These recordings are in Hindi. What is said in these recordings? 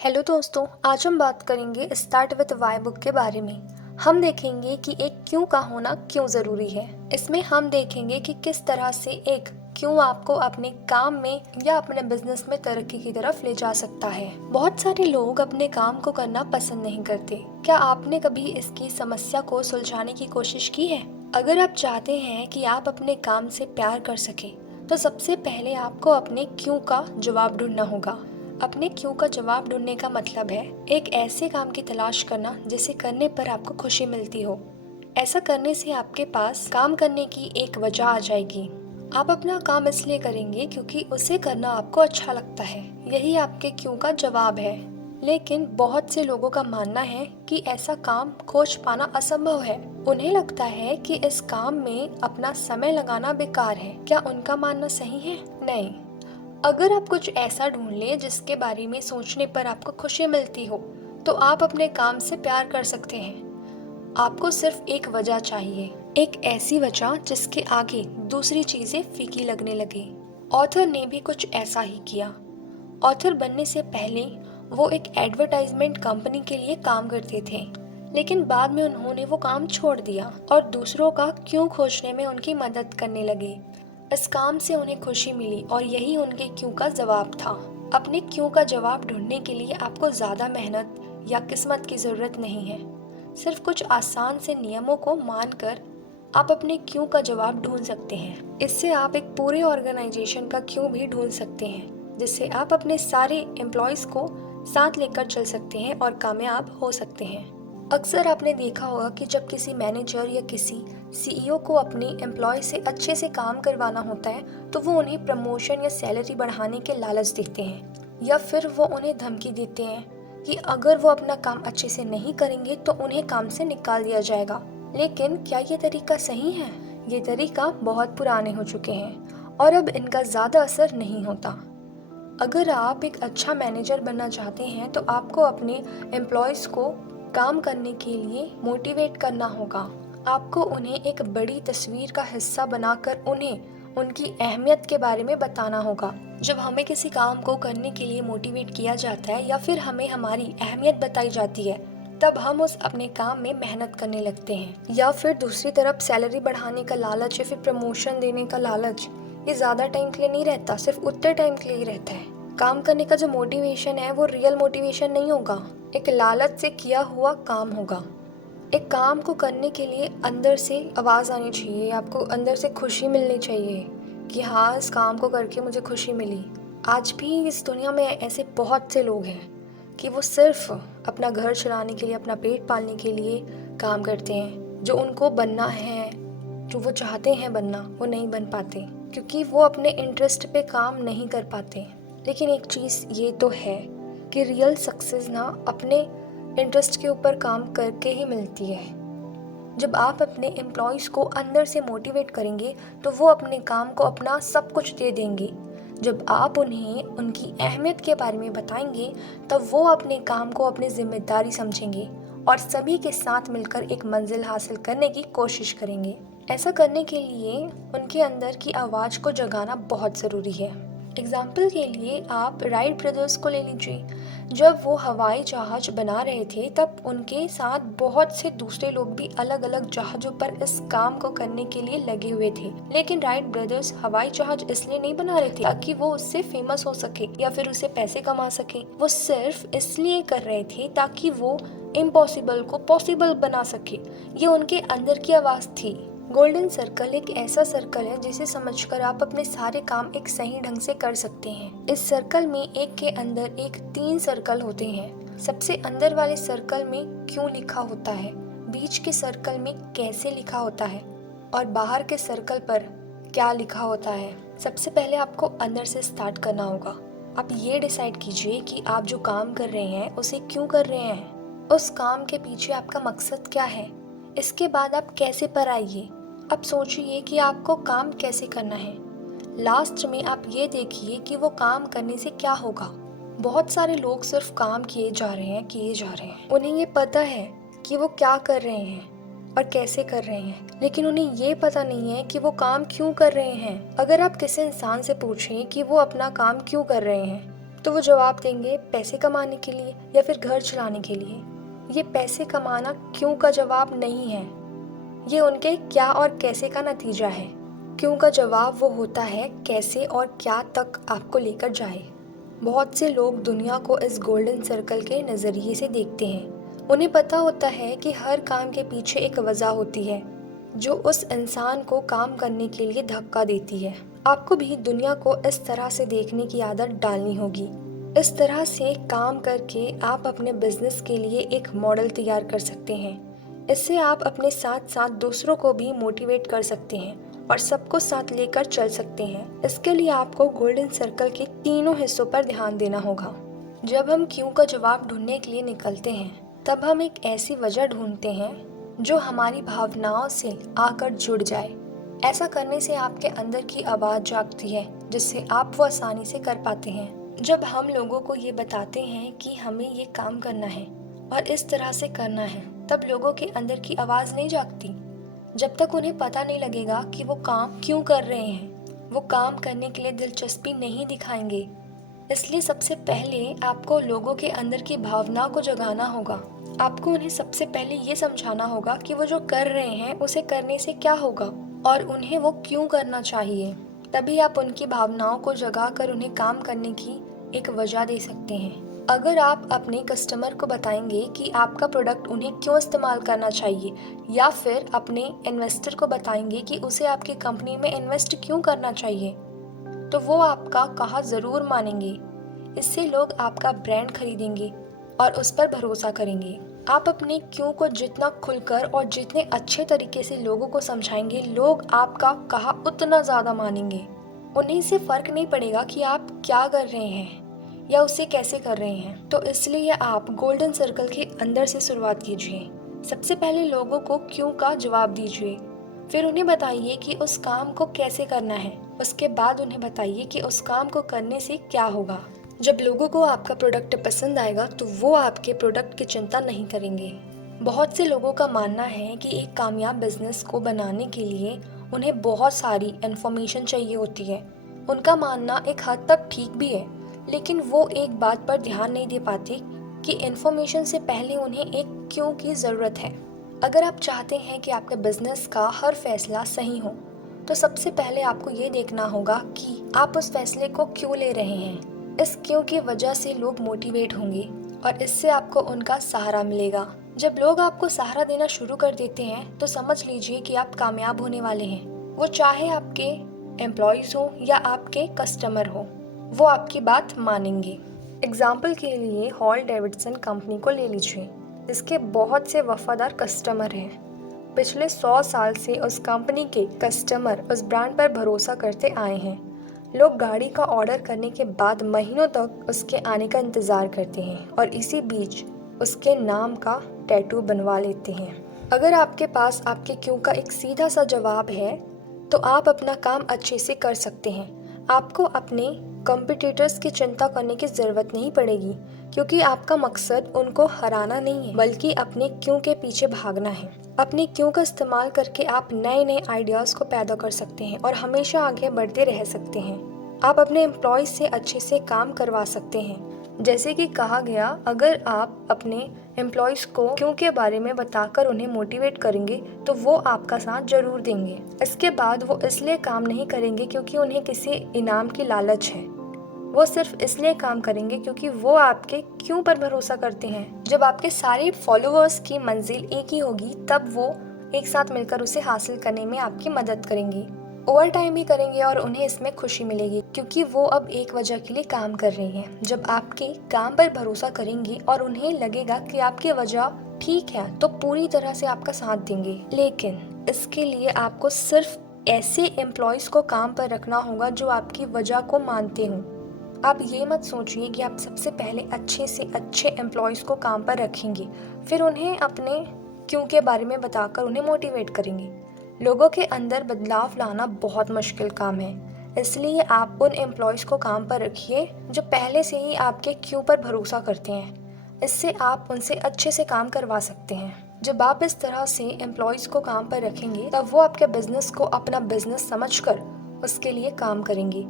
हेलो दोस्तों, आज हम बात करेंगे स्टार्ट विद वाई बुक के बारे में। हम देखेंगे कि एक क्यों का होना क्यों ज़रूरी है। इसमें हम देखेंगे कि किस तरह से एक क्यों आपको अपने काम में या अपने बिजनेस में तरक्की की तरफ ले जा सकता है। बहुत सारे लोग अपने काम को करना पसंद नहीं करते। क्या आपने कभी इसकी समस्या को सुलझाने की कोशिश की है? अगर आप चाहते हैं कि आप अपने काम से प्यार कर सके तो सबसे पहले आपको अपने क्यों का जवाब ढूंढना होगा। अपने क्यों का जवाब ढूंढने का मतलब है एक ऐसे काम की तलाश करना जिसे करने पर आपको खुशी मिलती हो। ऐसा करने से आपके पास काम करने की एक वजह आ जाएगी। आप अपना काम इसलिए करेंगे क्योंकि उसे करना आपको अच्छा लगता है। यही आपके क्यों का जवाब है। लेकिन बहुत से लोगों का मानना है कि ऐसा काम खोज पाना असंभव है। उन्हें लगता है कि इस काम में अपना समय लगाना बेकार है। क्या उनका मानना सही है? नहीं। अगर आप कुछ ऐसा ढूंढ लें जिसके बारे में सोचने पर आपको खुशी मिलती हो तो आप अपने काम से प्यार कर सकते हैं। आपको सिर्फ एक वजह चाहिए, एक ऐसी वजह जिसके आगे दूसरी चीजें फीकी लगने लगे। ऑथर ने भी कुछ ऐसा ही किया। ऑथर बनने से पहले वो एक एडवर्टाइजमेंट कंपनी के लिए काम करते थे, लेकिन बाद में उन्होंने वो काम छोड़ दिया और दूसरों का क्यों खोजने में उनकी मदद करने लगे। इस काम से उन्हें खुशी मिली और यही उनके क्यों का जवाब था। अपने क्यों का जवाब ढूंढने के लिए आपको ज़्यादा मेहनत या किस्मत की ज़रूरत नहीं है। सिर्फ कुछ आसान से नियमों को मानकर आप अपने क्यों का जवाब ढूंढ सकते हैं। इससे आप एक पूरे ऑर्गेनाइजेशन का क्यों भी ढूंढ सकते हैं, जिससे आप अपने सारे एम्प्लॉयज़ को साथ लेकर चल सकते हैं और कामयाब हो सकते हैं। अक्सर आपने देखा होगा कि जब किसी मैनेजर या किसी सीईओ को अपने एम्प्लॉय से अच्छे से काम करवाना होता है तो वो उन्हें प्रमोशन या सैलरी बढ़ाने के लालच देते हैं, या फिर वो उन्हें धमकी देते हैं कि अगर वो अपना काम अच्छे से नहीं करेंगे तो उन्हें काम से निकाल दिया जाएगा। लेकिन क्या ये तरीका सही है? ये तरीका बहुत पुराने हो चुके हैं और अब इनका ज़्यादा असर नहीं होता। अगर आप एक अच्छा मैनेजर बनना चाहते हैं तो आपको अपने एम्प्लॉयज़ को काम करने के लिए मोटिवेट करना होगा। आपको उन्हें एक बड़ी तस्वीर का हिस्सा बनाकर उन्हें उनकी अहमियत के बारे में बताना होगा। जब हमें किसी काम को करने के लिए मोटिवेट किया जाता है या फिर हमें हमारी अहमियत बताई जाती है, तब हम उस अपने काम में मेहनत करने लगते हैं। या फिर दूसरी तरफ सैलरी बढ़ाने का लालच या फिर प्रमोशन देने का लालच, ये ज़्यादा टाइम के लिए नहीं रहता, सिर्फ उतने टाइम के लिए ही रहता है। काम करने का जो मोटिवेशन है वो रियल मोटिवेशन नहीं होगा, एक लालच से किया हुआ काम होगा। एक काम को करने के लिए अंदर से आवाज़ आनी चाहिए, आपको अंदर से खुशी मिलनी चाहिए कि हाँ, इस काम को करके मुझे खुशी मिली। आज भी इस दुनिया में ऐसे बहुत से लोग हैं कि वो सिर्फ अपना घर चलाने के लिए, अपना पेट पालने के लिए काम करते हैं। जो उनको बनना है, जो वो चाहते हैं बनना, वो नहीं बन पाते क्योंकि वो अपने इंटरेस्ट पे काम नहीं कर पाते। लेकिन एक चीज़ ये तो है कि रियल सक्सेस ना अपने इंटरेस्ट के ऊपर काम करके ही मिलती है। जब आप अपने एम्प्लॉयज़ को अंदर से मोटिवेट करेंगे तो वो अपने काम को अपना सब कुछ दे देंगे। जब आप उन्हें उनकी अहमियत के बारे में बताएंगे तब वो अपने काम को अपनी जिम्मेदारी समझेंगे और सभी के साथ मिलकर एक मंजिल हासिल करने की कोशिश करेंगे। ऐसा करने के लिए उनके अंदर की आवाज़ को जगाना बहुत ज़रूरी है। एग्जाम्पल के लिए आप राइट ब्रदर्स को ले लीजिए। जब वो हवाई जहाज बना रहे थे तब उनके साथ बहुत से दूसरे लोग भी अलग अलग जहाज़ों पर इस काम को करने के लिए लगे हुए थे। लेकिन राइट ब्रदर्स हवाई जहाज इसलिए नहीं बना रहे थे ताकि वो उससे फेमस हो सके या फिर उससे पैसे कमा सके। वो सिर्फ इसलिए कर रहे थे ताकि वो इम्पॉसिबल को पॉसिबल बना सके। ये उनके अंदर की आवाज़ थी। गोल्डन सर्कल एक ऐसा सर्कल है जिसे समझकर आप अपने सारे काम एक सही ढंग से कर सकते हैं। इस सर्कल में एक के अंदर एक 3 सर्कल होते हैं। सबसे अंदर वाले सर्कल में क्यों लिखा होता है, बीच के सर्कल में कैसे लिखा होता है और बाहर के सर्कल पर क्या लिखा होता है। सबसे पहले आपको अंदर से स्टार्ट करना होगा। आप ये डिसाइड कीजिए कि आप जो काम कर रहे हैं उसे क्यों कर रहे हैं, उस काम के पीछे आपका मकसद क्या है। इसके बाद आप कैसे पर आइए। अब सोचिए कि आपको काम कैसे करना है। लास्ट में आप ये देखिए कि वो काम करने से क्या होगा। बहुत सारे लोग सिर्फ काम किए जा रहे हैं। उन्हें ये पता है कि वो क्या कर रहे हैं और कैसे कर रहे हैं, लेकिन उन्हें ये पता नहीं है कि वो काम क्यों कर रहे हैं। अगर आप किसी इंसान से पूछें कि वो अपना काम क्यों कर रहे हैं तो वो जवाब देंगे पैसे कमाने के लिए या फिर घर चलाने के लिए। ये पैसे कमाना क्यों का जवाब नहीं है, ये उनके क्या और कैसे का नतीजा है। क्यों का जवाब वो होता है कैसे और क्या तक आपको लेकर जाए। बहुत से लोग दुनिया को इस गोल्डन सर्कल के नज़रिए से देखते हैं। उन्हें पता होता है कि हर काम के पीछे एक वजह होती है जो उस इंसान को काम करने के लिए धक्का देती है। आपको भी दुनिया को इस तरह से देखने की आदत डालनी होगी। इस तरह से काम करके आप अपने बिजनेस के लिए एक मॉडल तैयार कर सकते हैं। इससे आप अपने साथ साथ दूसरों को भी मोटिवेट कर सकते हैं और सबको साथ लेकर चल सकते हैं। इसके लिए आपको गोल्डन सर्कल के तीनों हिस्सों पर ध्यान देना होगा। जब हम क्यों का जवाब ढूंढने के लिए निकलते हैं तब हम एक ऐसी वजह ढूंढते हैं जो हमारी भावनाओं से आकर जुड़ जाए। ऐसा करने से आपके अंदर की आवाज़ जागती है जिससे आप वो आसानी से कर पाते हैं। जब हम लोगों को ये बताते हैं कि हमें ये काम करना है और इस तरह से करना है, तब लोगों के अंदर की आवाज़ नहीं जागती जब तक उन्हें पता नहीं लगेगा कि वो काम क्यों कर रहे हैं। वो काम करने के लिए दिलचस्पी नहीं दिखाएंगे। इसलिए सबसे पहले आपको लोगों के अंदर की भावना को जगाना होगा। आपको उन्हें सबसे पहले ये समझाना होगा कि वो जो कर रहे हैं उसे करने से क्या होगा और उन्हें वो क्यों करना चाहिए। तभी आप उनकी भावनाओं को जगाकर उन्हें काम करने की एक वजह दे सकते हैं। अगर आप अपने कस्टमर को बताएंगे कि आपका प्रोडक्ट उन्हें क्यों इस्तेमाल करना चाहिए या फिर अपने इन्वेस्टर को बताएंगे कि उसे आपकी कंपनी में इन्वेस्ट क्यों करना चाहिए, तो वो आपका कहा ज़रूर मानेंगे। इससे लोग आपका ब्रांड खरीदेंगे और उस पर भरोसा करेंगे। आप अपने क्यों को जितना खुलकर और जितने अच्छे तरीके से लोगों को समझाएंगे, लोग आपका कहा उतना ज़्यादा मानेंगे। उन्हें इससे फ़र्क नहीं पड़ेगा कि आप क्या कर रहे हैं या उसे कैसे कर रहे हैं। तो इसलिए आप गोल्डन सर्कल के अंदर से शुरुआत कीजिए। सबसे पहले लोगों को क्यों का जवाब दीजिए, फिर उन्हें बताइए कि उस काम को कैसे करना है। उसके बाद उन्हें बताइए कि उस काम को करने से क्या होगा। जब लोगों को आपका प्रोडक्ट पसंद आएगा तो वो आपके प्रोडक्ट की चिंता नहीं करेंगे। बहुत से लोगों का मानना है कि एक कामयाब बिजनेस को बनाने के लिए उन्हें बहुत सारी इन्फॉर्मेशन चाहिए होती है। उनका मानना एक हद तक ठीक भी है, लेकिन वो एक बात पर ध्यान नहीं दे पाते कि इन्फॉर्मेशन से पहले उन्हें एक क्यों की ज़रूरत है। अगर आप चाहते हैं कि आपके बिजनेस का हर फैसला सही हो तो सबसे पहले आपको ये देखना होगा कि आप उस फैसले को क्यों ले रहे हैं। इस क्यों की वजह से लोग मोटिवेट होंगे और इससे आपको उनका सहारा मिलेगा। जब लोग आपको सहारा देना शुरू कर देते हैं तो समझ लीजिए कि आप कामयाब होने वाले हैं। वो चाहे आपके एम्प्लॉयज़ हो या आपके कस्टमर हो, वो आपकी बात मानेंगे। एग्जाम्पल के लिए हॉल डेविडसन कंपनी को ले लीजिए। इसके बहुत से वफादार कस्टमर हैं। पिछले 100 साल से उस कंपनी के कस्टमर उस ब्रांड पर भरोसा करते आए हैं। लोग गाड़ी का ऑर्डर करने के बाद महीनों तक उसके आने का इंतज़ार करते हैं और इसी बीच उसके नाम का टैटू बनवा लेते हैं। अगर आपके पास आपके क्यों का एक सीधा सा जवाब है तो आप अपना काम अच्छे से कर सकते हैं। आपको अपने कॉम्पिटिटर्स की चिंता करने की ज़रूरत नहीं पड़ेगी, क्योंकि आपका मकसद उनको हराना नहीं है बल्कि अपने क्यों के पीछे भागना है। अपने क्यों का इस्तेमाल करके आप नए नए आइडियाज़ को पैदा कर सकते हैं और हमेशा आगे बढ़ते रह सकते हैं। आप अपने एम्प्लॉयज़ से अच्छे से काम करवा सकते हैं। जैसे कि कहा गया, अगर आप अपने एम्प्लॉयज़ को क्यों के बारे में बताकर उन्हें मोटिवेट करेंगे तो वो आपका साथ जरूर देंगे। इसके बाद वो इसलिए काम नहीं करेंगे क्योंकि उन्हें किसी इनाम की लालच है। वो सिर्फ इसलिए काम करेंगे क्योंकि वो आपके क्यों पर भरोसा करते हैं। जब आपके सारे फॉलोअर्स की मंजिल एक ही होगी तब वो एक साथ मिलकर उसे हासिल करने में आपकी मदद करेंगे। ओवर टाइम भी करेंगे और उन्हें इसमें खुशी मिलेगी क्योंकि वो अब एक वजह के लिए काम कर रही हैं। जब आपके काम पर भरोसा करेंगी और उन्हें लगेगा कि आपकी वजह ठीक है तो पूरी तरह से आपका साथ देंगे। लेकिन इसके लिए आपको सिर्फ ऐसे एम्प्लॉयज़ को काम पर रखना होगा जो आपकी वजह को मानते हों। आप ये मत सोचिए कि आप सबसे पहले अच्छे से अच्छे एम्प्लॉयज़ को काम पर रखेंगे, फिर उन्हें अपने क्यों के बारे में बताकर उन्हें मोटिवेट करेंगे। लोगों के अंदर बदलाव लाना बहुत मुश्किल काम है, इसलिए आप उन एम्प्लॉयज़ को काम पर रखिए जो पहले से ही आपके क्यों पर भरोसा करते हैं। इससे आप उनसे अच्छे से काम करवा सकते हैं। जब आप इस तरह से एम्प्लॉयज़ को काम पर रखेंगे तब वो आपके बिजनेस को अपना बिजनेस समझकर उसके लिए काम करेंगे।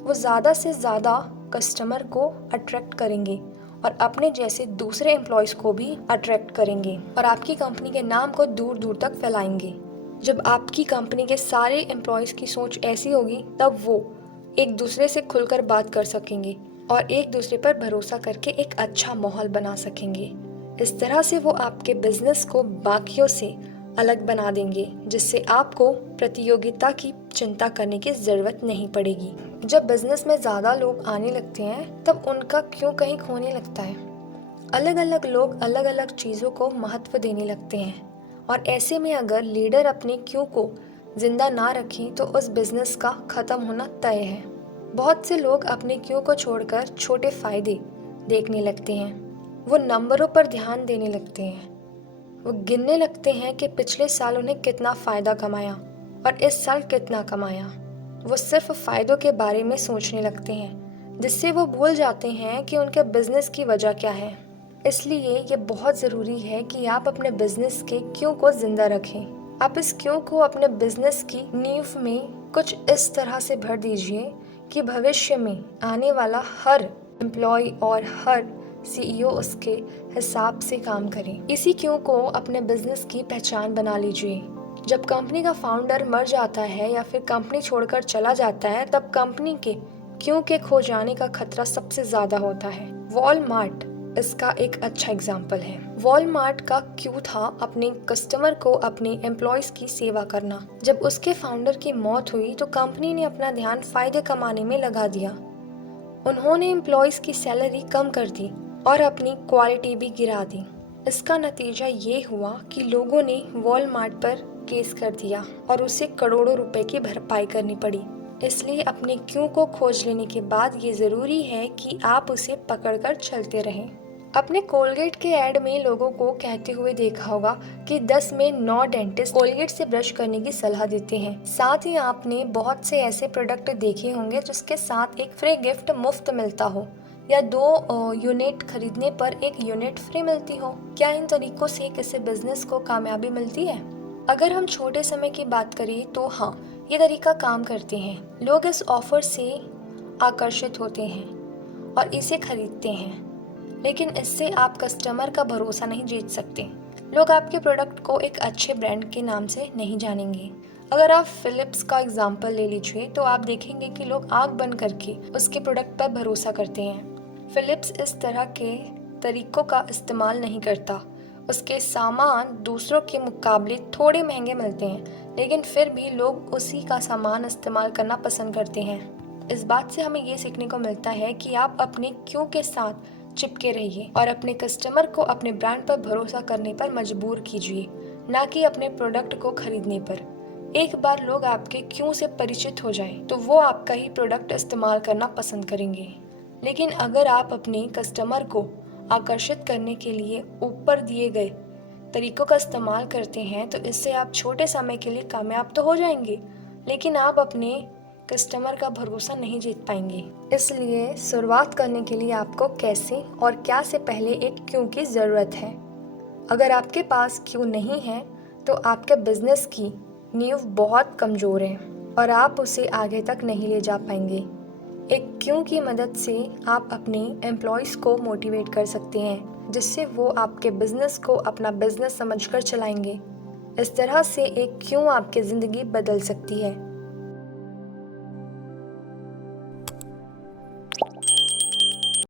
वो ज़्यादा से ज़्यादा कस्टमर को अट्रैक्ट करेंगे और अपने जैसे दूसरे एम्प्लॉयज़ को भी अट्रैक्ट करेंगे और आपकी कंपनी के नाम को दूर दूर तक फैलाएंगे। जब आपकी कंपनी के सारे एम्प्लॉयज़ की सोच ऐसी होगी तब वो एक दूसरे से खुलकर बात कर सकेंगे और एक दूसरे पर भरोसा करके एक अच्छा माहौल बना सकेंगे। इस तरह से वो आपके बिजनेस को बाकियों से अलग बना देंगे, जिससे आपको प्रतियोगिता की चिंता करने की ज़रूरत नहीं पड़ेगी। जब बिजनेस में ज़्यादा लोग आने लगते हैं तब उनका क्यों कहीं खोने लगता है। अलग अलग लोग अलग अलग चीज़ों को महत्व देने लगते हैं और ऐसे में अगर लीडर अपने क्यों को जिंदा ना रखें तो उस बिजनेस का ख़त्म होना तय है। बहुत से लोग अपने क्यों को छोड़कर छोटे फायदे देखने लगते हैं। वो नंबरों पर ध्यान देने लगते हैं। वो गिनने लगते हैं कि पिछले साल उन्हें कितना फ़ायदा कमाया और इस साल कितना कमाया। वो सिर्फ फ़ायदों के बारे में सोचने लगते हैं, जिससे वो भूल जाते हैं कि उनके बिजनेस की वजह क्या है। इसलिए ये बहुत ज़रूरी है कि आप अपने बिजनेस के क्यों को ज़िंदा रखें। आप इस क्यों को अपने बिजनेस की नींव में कुछ इस तरह से भर दीजिए कि भविष्य में आने वाला हर एम्प्लॉय और हर सीईओ उसके हिसाब से काम करें। इसी क्यों को अपने बिजनेस की पहचान बना लीजिए। जब कंपनी का फाउंडर मर जाता है या फिर कंपनी छोड़कर चला जाता है तब कंपनी के क्यों के खो जाने का खतरा सबसे ज़्यादा होता है। वॉलमार्ट इसका एक अच्छा एग्जाम्पल है। वॉलमार्ट का क्यों था अपने कस्टमर को अपने एम्प्लॉयज़ की सेवा करना। जब उसके फाउंडर की मौत हुई तो कंपनी ने अपना ध्यान फायदे कमाने में लगा दिया। उन्होंने एम्प्लॉयज़ की सैलरी कम कर दी और अपनी क्वालिटी भी गिरा दी। इसका नतीजा ये हुआ कि लोगों ने वॉलमार्ट पर केस कर दिया और उसे करोड़ों रुपए की भरपाई करनी पड़ी। इसलिए अपने क्यों को खोज लेने के बाद ये ज़रूरी है कि आप उसे पकड़कर चलते रहें। अपने कोलगेट के ऐड में लोगों को कहते हुए देखा होगा कि 10 में 9 डेंटिस्ट कोलगेट से ब्रश करने की सलाह देते हैं। साथ ही आपने बहुत से ऐसे प्रोडक्ट देखे होंगे जिसके साथ एक फ्री गिफ्ट मुफ्त मिलता हो या 2 यूनिट खरीदने पर 1 यूनिट फ्री मिलती हो। क्या इन तरीकों से किसी बिजनेस को कामयाबी मिलती है? अगर हम छोटे समय की बात करें तो हाँ, ये तरीका काम करते हैं। लोग इस ऑफर से आकर्षित होते हैं और इसे खरीदते हैं, लेकिन इससे आप कस्टमर का भरोसा नहीं जीत सकते। लोग आपके प्रोडक्ट को एक अच्छे ब्रांड के नाम से नहीं जानेंगे। अगर आप फिलिप्स का एग्जाम्पल ले लीजिए तो आप देखेंगे कि लोग आंख बंद करके उसके प्रोडक्ट पर भरोसा करते हैं। फिलिप्स इस तरह के तरीकों का इस्तेमाल नहीं करता। उसके सामान दूसरों के मुकाबले थोड़े महंगे मिलते हैं, लेकिन फिर भी लोग उसी का सामान इस्तेमाल करना पसंद करते हैं। इस बात से हमें ये सीखने को मिलता है कि आप अपने क्यों के साथ चिपके रहिए और अपने कस्टमर को अपने ब्रांड पर भरोसा करने पर मजबूर कीजिए, ना कि अपने प्रोडक्ट को खरीदने पर। एक बार लोग आपके क्यों से परिचित हो जाएं, तो वो आपका ही प्रोडक्ट इस्तेमाल करना पसंद करेंगे। लेकिन अगर आप अपने कस्टमर को आकर्षित करने के लिए ऊपर दिए गए तरीकों का इस्तेमाल करते हैं तो इससे आप छोटे समय के लिए कामयाब तो हो जाएंगे, लेकिन आप अपने कस्टमर का भरोसा नहीं जीत पाएंगे। इसलिए शुरुआत करने के लिए आपको कैसे और क्या से पहले एक क्यों की ज़रूरत है। अगर आपके पास क्यों नहीं है तो आपके बिजनेस की नींव बहुत कमज़ोर है और आप उसे आगे तक नहीं ले जा पाएंगे। एक क्यों की मदद से आप अपने एम्प्लॉयज़ को मोटिवेट कर सकते हैं, जिससे वो आपके बिजनेस को अपना बिजनेस समझकर चलाएंगे। इस तरह से एक क्यों आपकी ज़िंदगी बदल सकती है।